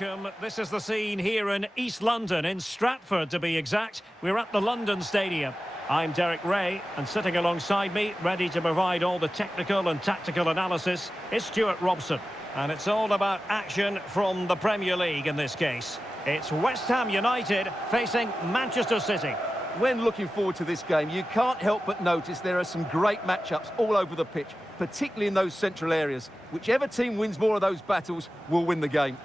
welcome. This is the scene here in East London, in Stratford to be exact. We're at the London Stadium. I'm Derek Ray, and sitting alongside me, ready to provide all the technical and tactical analysis, is Stuart Robson. And it's all about action from the Premier League in this case. It's West Ham United facing Manchester City. When looking forward to this game, you can't help but notice there are some great matchups all over the pitch, particularly in those central areas. Whichever team wins more of those battles will win the game.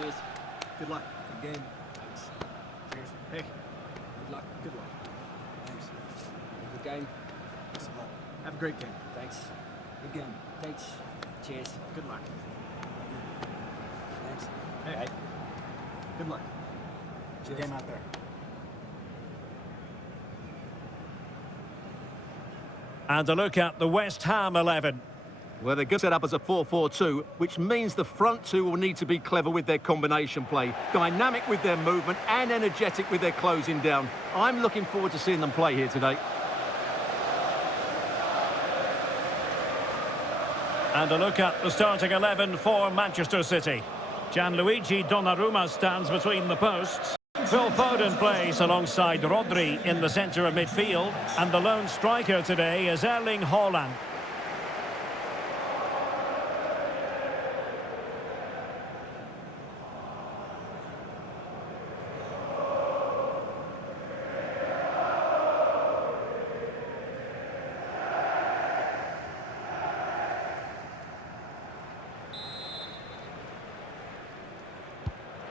Cheers. Good luck. Good game. Thanks. Cheers. Hey. Good luck. Good luck. Thanks. Good game. Thanks a lot. Have a great game. Thanks. Good game. Thanks. Cheers. Good luck. Thanks. Hey. Good luck. Cheers. Good game out there. And a look at the West Ham 11. Well, they're going to set up as a 4-4-2, which means the front two will need to be clever with their combination play, dynamic with their movement and energetic with their closing down. I'm looking forward to seeing them play here today. And a look at the starting 11 for Manchester City. Gianluigi Donnarumma stands between the posts. Phil Foden plays alongside Rodri in the centre of midfield. And the lone striker today is Erling Haaland.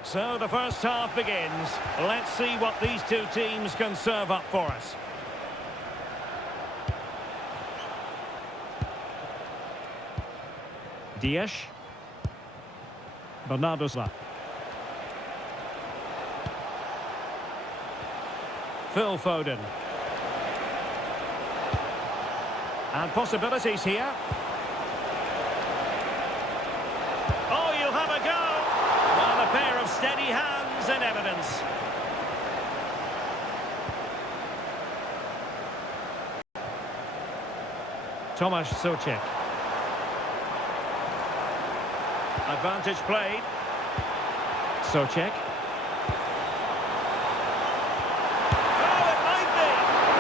So the first half begins. Let's see what these two teams can serve up for us. Dias. Bernardo Silva. Phil Foden. And possibilities here. Oh, you'll have a go. A pair of steady hands in evidence. Tomasz Souček. Advantage played. Souček. Oh, it might be.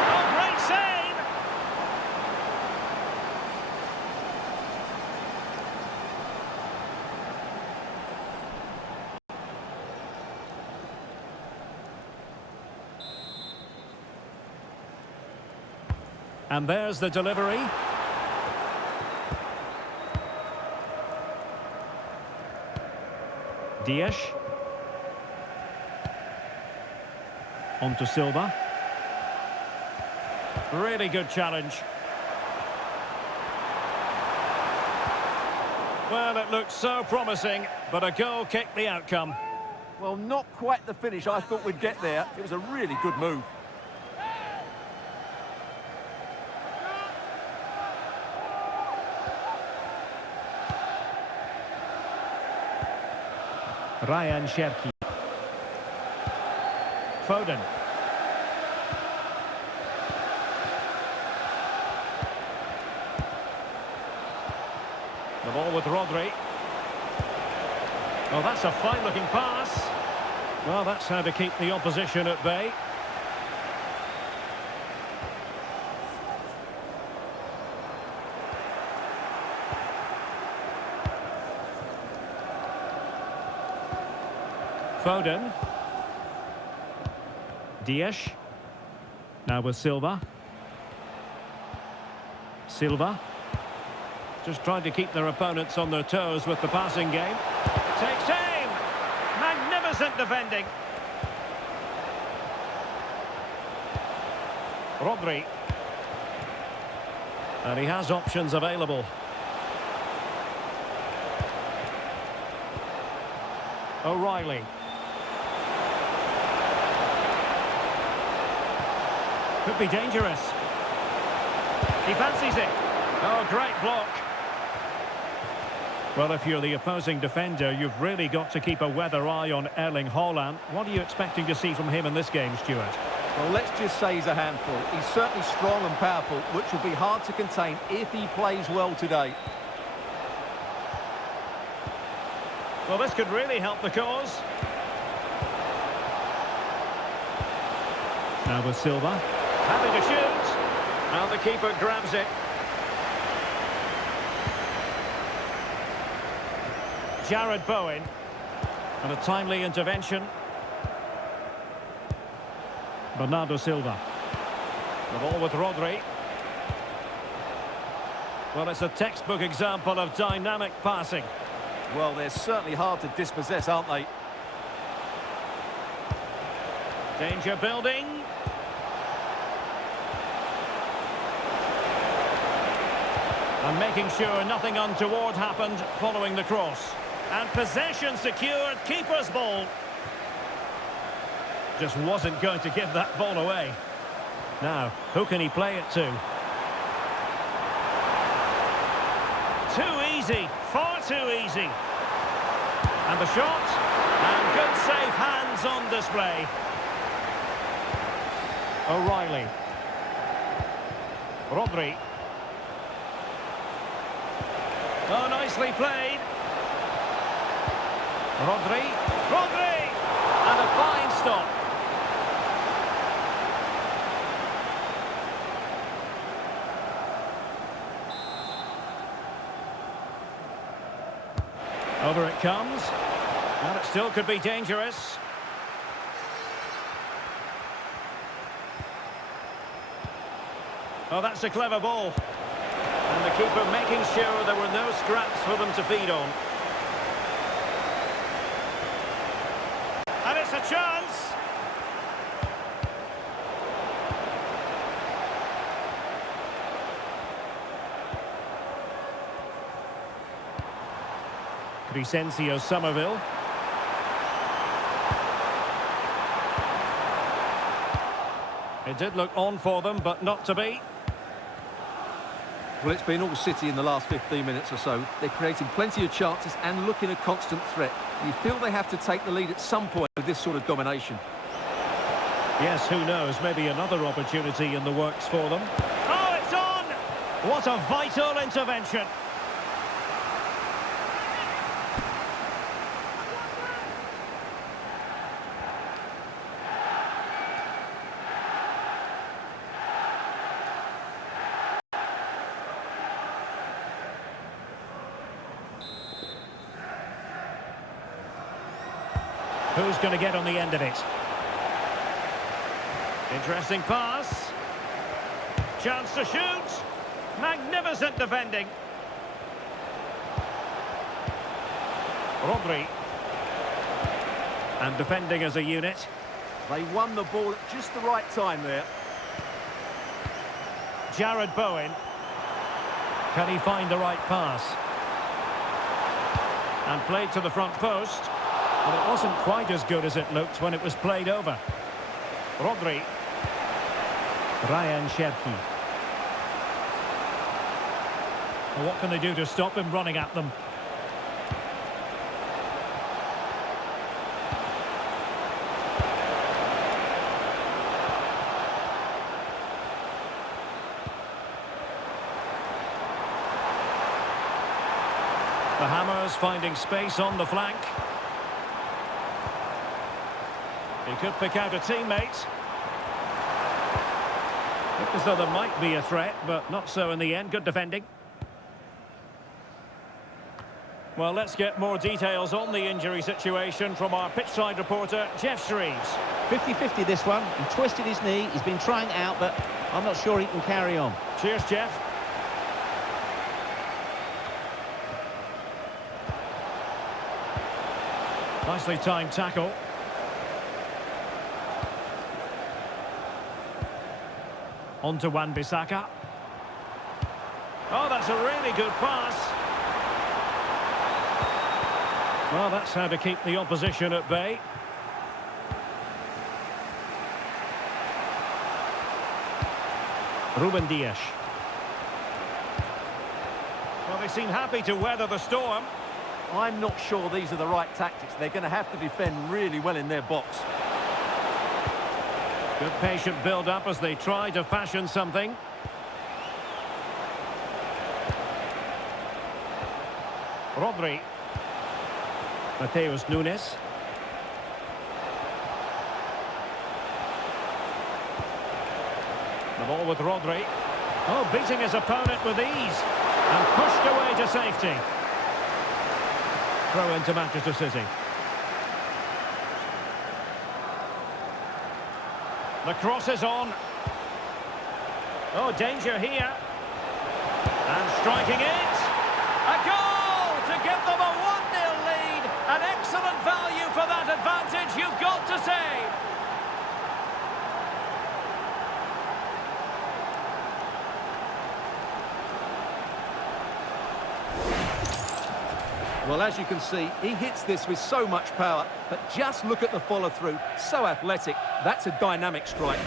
Oh, great save. And there's the delivery. Dias. On to Silva. Really good challenge. Well, it looked so promising, but a goal kicked the outcome. Well, not quite the finish I thought we'd get there. It was a really good move. Ryan Cherki. Foden. The ball with Rodri. Well, that's a fine-looking pass. Well, that's how to keep the opposition at bay. Foden. Dias. Now with Silva. Silva. Just trying to keep their opponents on their toes with the passing game. Takes aim. Magnificent defending. Rodri. And he has options available. O'Reilly. Could be dangerous. He fancies it. Oh, great block. Well, if you're the opposing defender, you've really got to keep a weather eye on Erling Haaland. What are you expecting to see from him in this game, Stuart? Well, let's just say he's a handful. He's certainly strong and powerful, which will be hard to contain if he plays well today. Well, this could really help the cause. Now with Silva, having a shoot. And the keeper grabs it. Jared Bowen. And a timely intervention. Bernardo Silva. The ball with Rodri. Well, it's a textbook example of dynamic passing. Well, they're certainly hard to dispossess, aren't they? Danger building. And making sure nothing untoward happened following the cross. And possession secured, keeper's ball. Just wasn't going to give that ball away. Now, who can he play it to? Too easy, far too easy. And the shot, and good safe hands on display. O'Reilly. Rodri. Oh, nicely played. Rodri. Rodri! And a fine stop. Over it comes. And it still could be dangerous. Oh, that's a clever ball. And the keeper making sure there were no scraps for them to feed on. And it's a chance. Crescencio Somerville. It did look on for them, but not to be. Well, it's been all City in the last 15 minutes or so. They're creating plenty of chances and looking a constant threat. You feel they have to take the lead at some point with this sort of domination. Yes, who knows? Maybe another opportunity in the works for them. Oh, it's on! What a vital intervention. Who's going to get on the end of it? Interesting pass. Chance to shoot. Magnificent defending. Rodri. And defending as a unit. They won the ball at just the right time there. Jared Bowen. Can he find the right pass? And played to the front post. But it wasn't quite as good as it looked when it was played over. Rodri. Ryan Cherki. Well, what can they do to stop him running at them? The Hammers finding space on the flank. He could pick out a teammate. Looked as though there might be a threat, but not so in the end. Good defending. Well, let's get more details on the injury situation from our pitchside reporter, Jeff Shreves. 50-50 this one. He twisted his knee. He's been trying it out, but I'm not sure he can carry on. Cheers, Jeff. Nicely timed tackle. On to Wan-Bissaka. Oh, that's a really good pass. Well, that's how to keep the opposition at bay. Ruben Dias. Well, they seem happy to weather the storm. I'm not sure these are the right tactics. They're going to have to defend really well in their box. Good patient build-up as they try to fashion something. Rodri. Mateus Nunes. The ball with Rodri. Oh, beating his opponent with ease. And pushed away to safety. Throw into Manchester City. The cross is on. Oh, danger here. And striking it. A goal to give them a 1-0 lead. An excellent value for that advantage, you've got to say. Well, as you can see, he hits this with so much power, but just look at the follow-through. So athletic. That's a dynamic strike.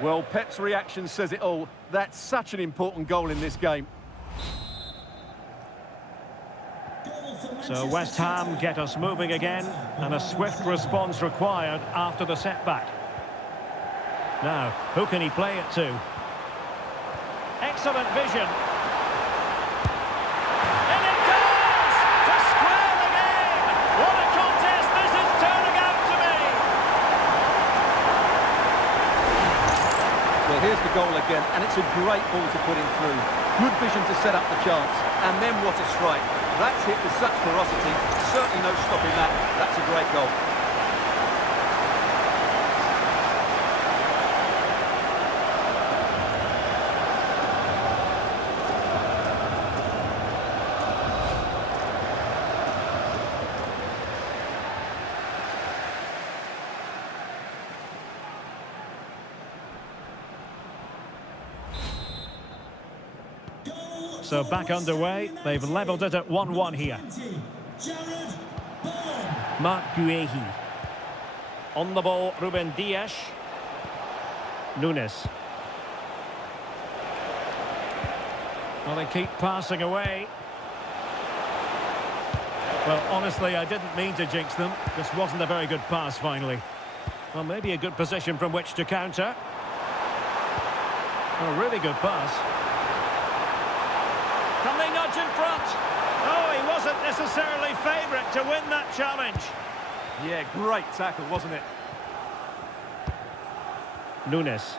Well, Pep's reaction says it all. That's such an important goal in this game. So West Ham get us moving again, and a swift response required after the setback. Now, who can he play it to? Excellent vision. And it goes! To square the game! What a contest this is turning out to be! Well, here's the goal again, and it's a great ball to put him through. Good vision to set up the chance, and then what a strike. That's hit with such ferocity. Certainly no stopping that. That's a great goal. So back underway, they've levelled it at 1-1 here. Marc Guehi. On the ball, Ruben Dias. Nunes. Well, they keep passing away. Well, honestly, I didn't mean to jinx them. This wasn't a very good pass, finally. Well, maybe a good position from which to counter. A really good pass. Can they nudge in front? Oh, he wasn't necessarily favourite to win that challenge. Yeah, great tackle, wasn't it? Nunes.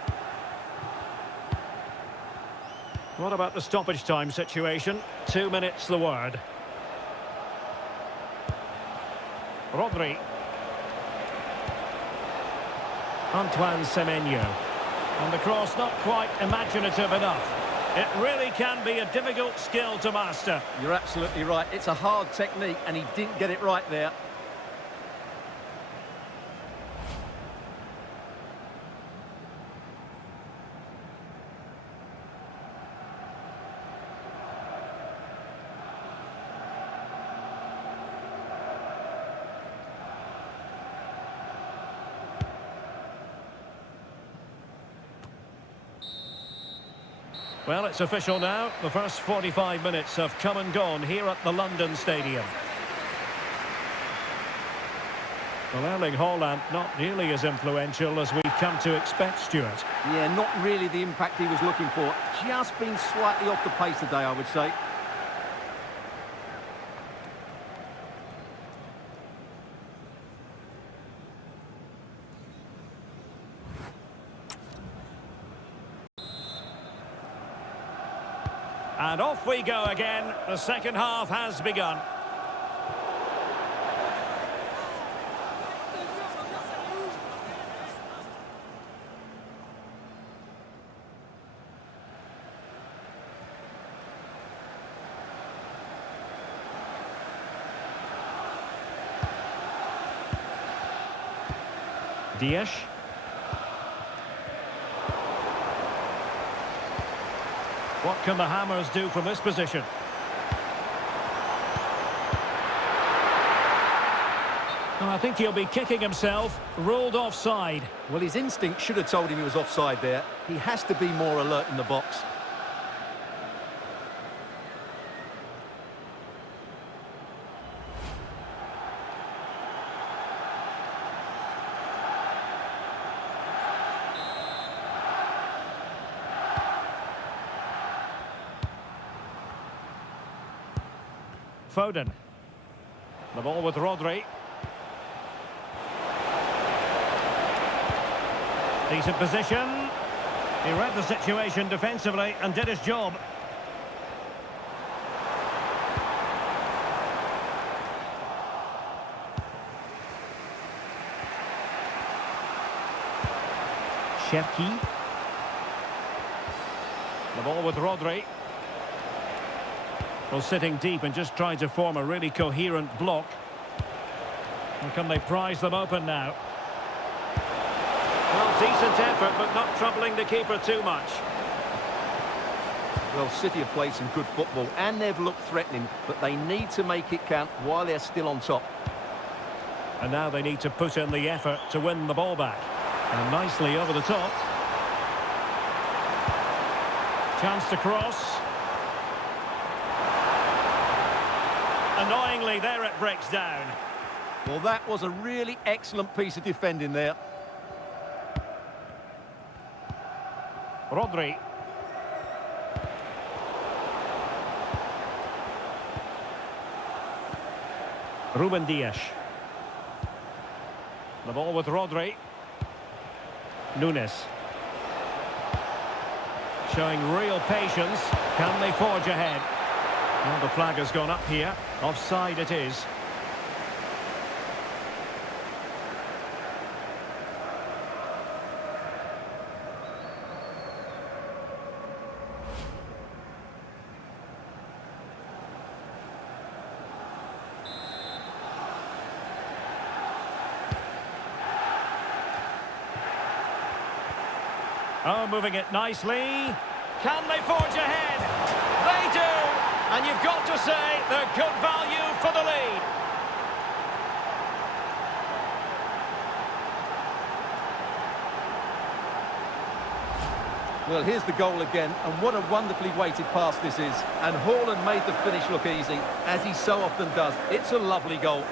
What about the stoppage time situation? 2 minutes the word. Rodri. Antoine Semenyo. And the cross not quite imaginative enough. It really can be a difficult skill to master. You're absolutely right. It's a hard technique, and he didn't get it right there. Well, it's official now. The first 45 minutes have come and gone here at the London Stadium. Well, Erling Haaland not nearly as influential as we've come to expect, Stuart. Yeah, not really the impact he was looking for. Just been slightly off the pace today, I would say. And off we go again. The second half has begun. Dias. What can the Hammers do from this position? Oh, I think he'll be kicking himself. Ruled offside. Well, his instinct should have told him he was offside there. He has to be more alert in the box. Foden. The ball with Rodri. Decent position. He read the situation defensively and did his job. Cherki. The ball with Rodri. Well, sitting deep and just trying to form a really coherent block. And can they prise them open now? Well, decent effort, but not troubling the keeper too much. Well, City have played some good football and they've looked threatening, but they need to make it count while they're still on top. And now they need to put in the effort to win the ball back. And nicely over the top. Chance to cross. Annoyingly, there it breaks down. Well, that was a really excellent piece of defending there. Rodri. Ruben Dias. The ball with Rodri. Nunes. Showing real patience. Can they forge ahead? Well, the flag has gone up here. Offside it is. Oh, moving it nicely. Can they forge ahead? They do! And you've got to say, they're good value for the lead. Well, here's the goal again, and what a wonderfully weighted pass this is. And Haaland made the finish look easy, as he so often does. It's a lovely goal.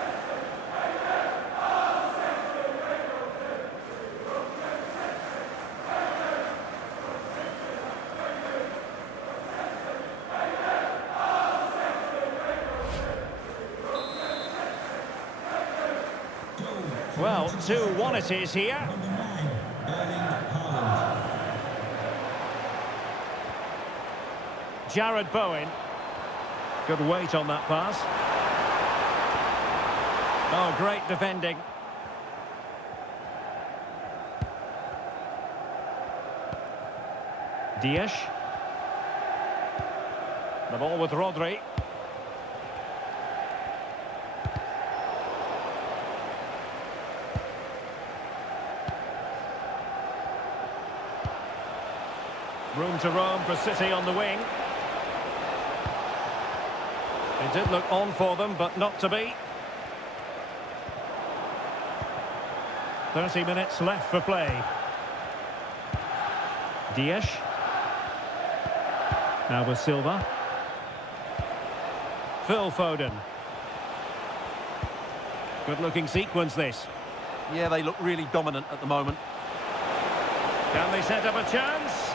Well, 2-1 it is here. Jared Bowen. Good weight on that pass. Oh, great defending. Dias. The ball with Rodri. Room to roam for City on the wing. It did look on for them, but not to be. 30 minutes left for play. Dias. Now with Silva. Phil Foden. Good-looking sequence, this. Yeah, they look really dominant at the moment. Can they set up a chance?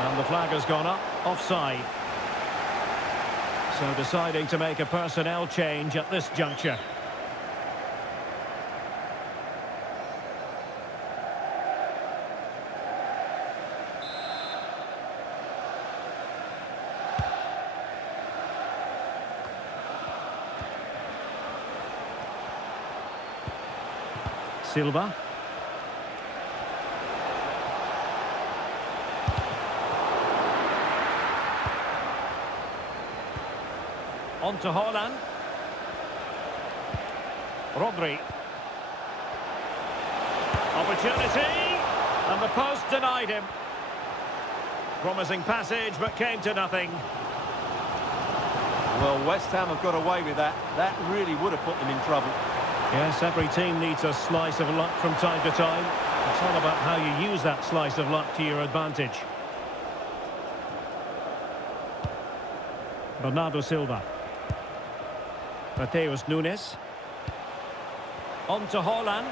And the flag has gone up, offside. So deciding to make a personnel change at this juncture. Silva. On to Haaland. Rodri. Opportunity. And the post denied him. Promising passage, but came to nothing. Well, West Ham have got away with that. That really would have put them in trouble. Yes, every team needs a slice of luck from time to time. It's all about how you use that slice of luck to your advantage. Bernardo Silva. Mateus Nunes. On to Haaland.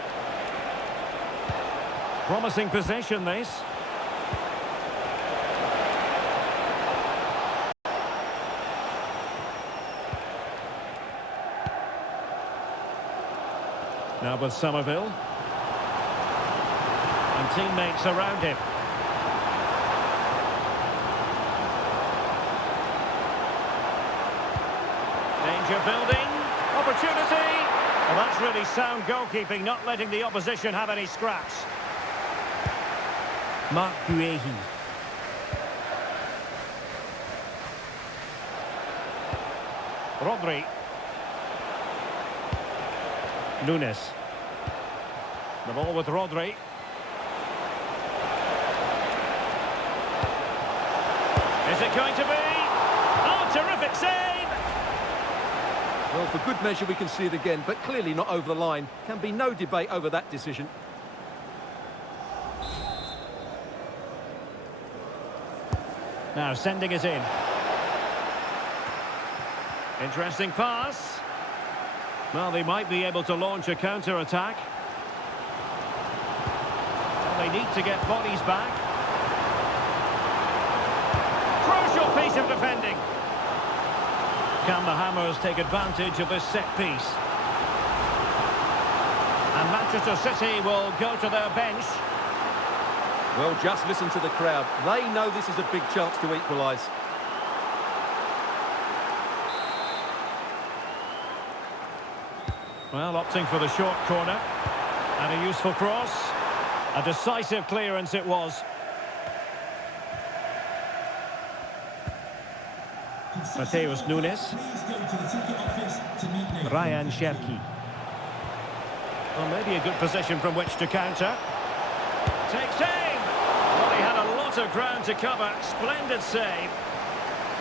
Promising possession, this. Now with Somerville. And teammates around him. Danger building. Opportunity. Well, that's really sound goalkeeping, not letting the opposition have any scraps. Marc Guehi. Rodri. Nunes. The ball with Rodri. Is it going to be? Oh, terrific save! Well, for good measure, we can see it again, but clearly not over the line. Can be no debate over that decision. Now sending it in. Interesting pass. Well, they might be able to launch a counter-attack. Well, they need to get bodies back. Crucial piece of defending. Can the Hammers take advantage of this set piece? And Manchester City will go to their bench. Well, just listen to the crowd. They know this is a big chance to equalise. Well, opting for the short corner. And a useful cross. A decisive clearance it was. Mateus Nunes. Ryan Cherki. Well, maybe a good position from which to counter. Takes aim! Well, he had a lot of ground to cover. Splendid save.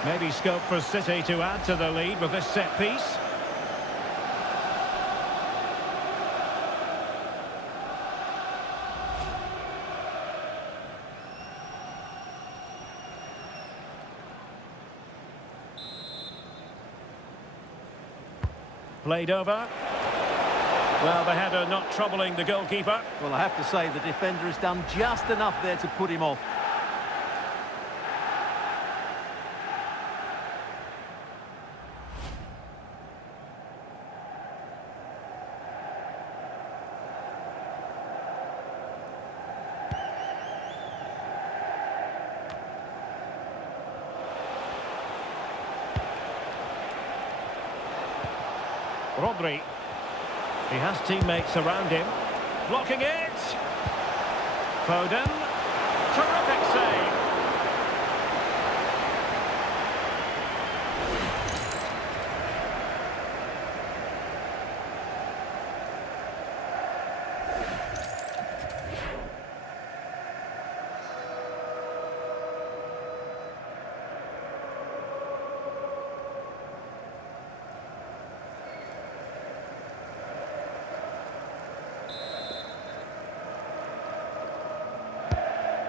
Maybe scope for City to add to the lead with this set piece. Played over. Well, the header not troubling the goalkeeper. Well, I have to say the defender has done just enough there to put him off. Rodri. He has teammates around him. Blocking it. Foden. Terrific save.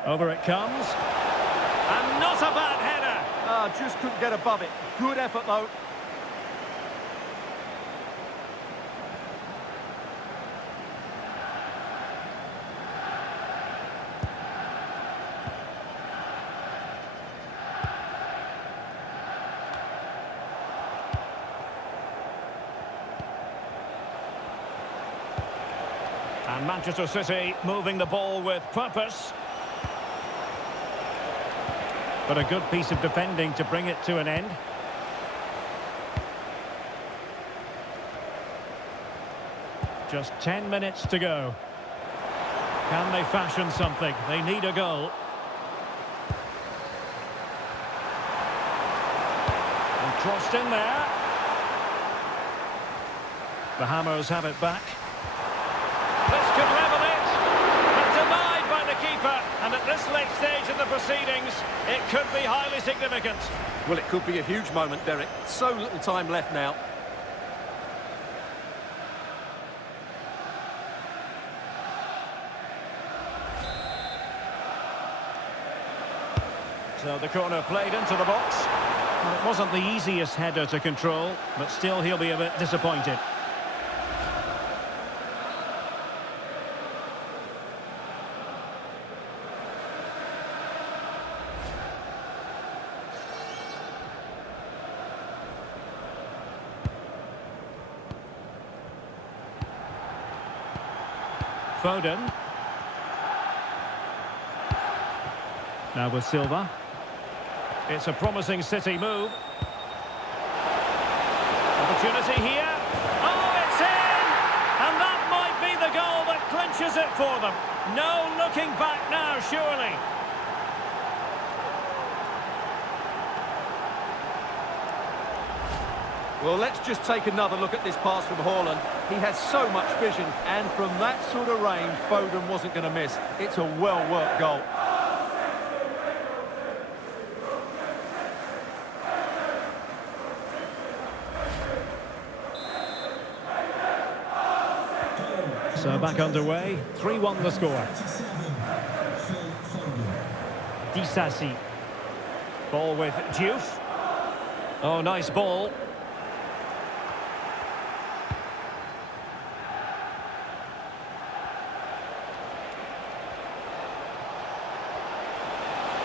Over it comes. And not a bad header. Ah, just couldn't get above it. Good effort, though. And Manchester City moving the ball with purpose. But a good piece of defending to bring it to an end. Just 10 minutes to go. Can they fashion something? They need a goal. And crossed in there. The Hammers have it back. This could level it. But denied by the keeper. And at this late stage in the proceedings, it could be highly significant. Well, it could be a huge moment, Derek. So little time left now. So the corner played into the box. And it wasn't the easiest header to control, but still he'll be a bit disappointed. Foden. Now with Silva. It's a promising City move. Opportunity here. Oh, it's in! And that might be the goal that clinches it for them. No looking back now, surely. Well, let's just take another look at this pass from Haaland. He has so much vision, and from that sort of range, Foden wasn't going to miss. It's a well-worked goal. So back underway, 3-1 the score. Disasi. Ball with Diouf. Oh, nice ball.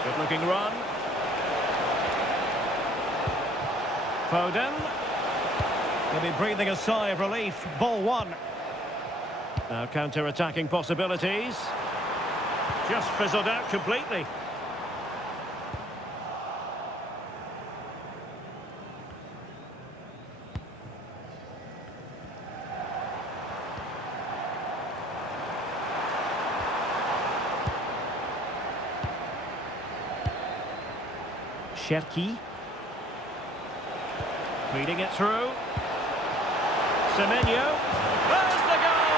Good looking run. Foden. He'll be breathing a sigh of relief. Ball one. Now counter-attacking possibilities. Just fizzled out completely. Cherki. Feeding it through. Semenyo. There's the goal!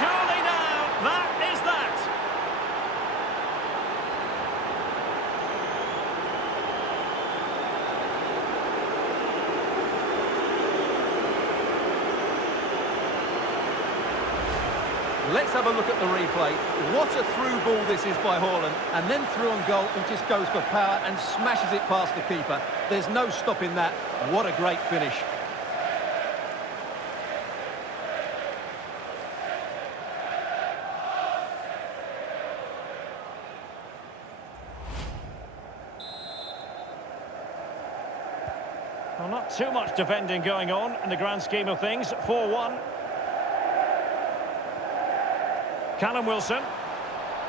Surely now, that is that! Let's have a look at the replay. What a through ball this is by Haaland. And then through on goal, he just goes for power and smashes it past the keeper. There's no stopping that. What a great finish. Well, not too much defending going on in the grand scheme of things. 4-1. Callum Wilson.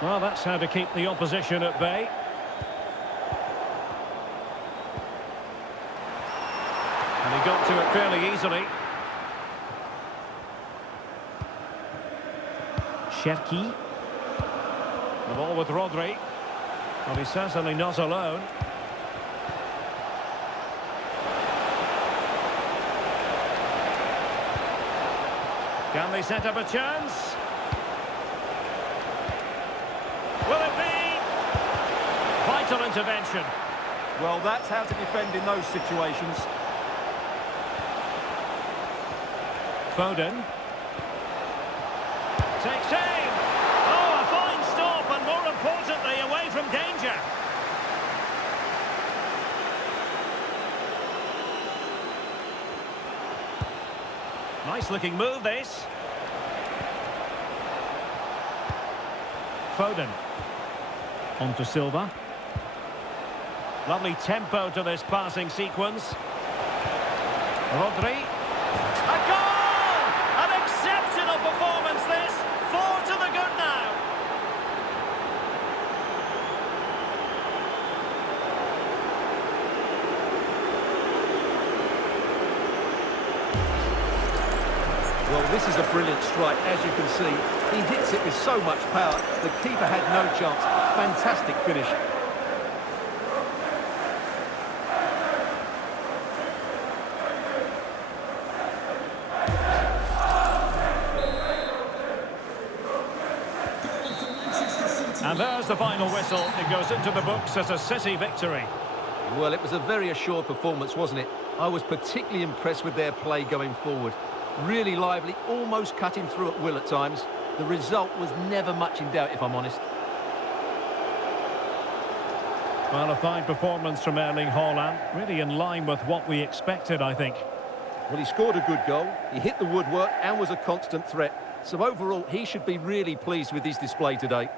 Well, that's how to keep the opposition at bay. And he got to it fairly easily. Cherki. The ball with Rodri. Well, he's certainly not alone. Can they set up a chance? Will it be? Vital intervention. Well, that's how to defend in those situations. Foden. Takes aim. Oh, a fine stop, and more importantly, away from danger. Nice looking move, this. Foden. On to Silva. Lovely tempo to this passing sequence. Rodri. A goal! An exceptional performance, this. 4 to the good now. Well, this is a brilliant strike, as you can see. He hits it with so much power. The keeper had no chance. Fantastic finish. And there's the final whistle. It goes into the books as a City victory. Well, it was a very assured performance, wasn't it? I was particularly impressed with their play going forward. Really lively, almost cutting through at will at times. The result was never much in doubt, if I'm honest. Well, a fine performance from Erling Haaland. Really in line with what we expected, I think. Well, he scored a good goal, he hit the woodwork and was a constant threat. So overall, he should be really pleased with his display today.